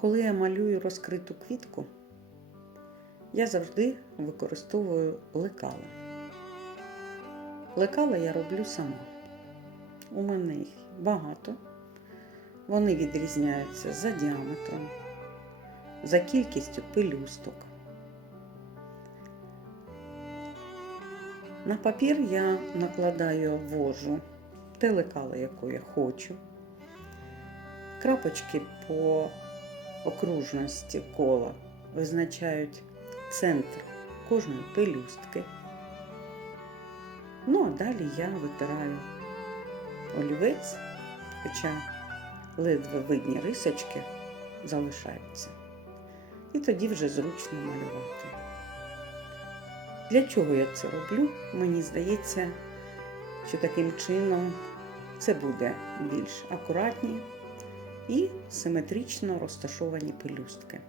Коли я малюю розкриту квітку, я завжди використовую лекала. Лекала я роблю сама. У мене їх багато. Вони відрізняються за діаметром, за кількістю пелюсток. На папір я накладаю вожу те лекало, яку я хочу. Крапочки по окружності кола визначають центр кожної пелюстки. Ну, а далі я витираю олівець, хоча ледве видні рисочки залишаються. І тоді вже зручно малювати. Для чого я це роблю? Мені здається, що таким чином це буде більш акуратні і симетрично розташовані пелюстки.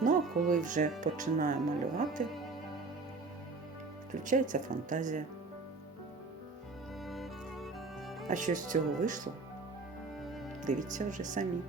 Ну, а коли вже починаю малювати, включається фантазія. А що з цього вийшло? Дивіться вже самі.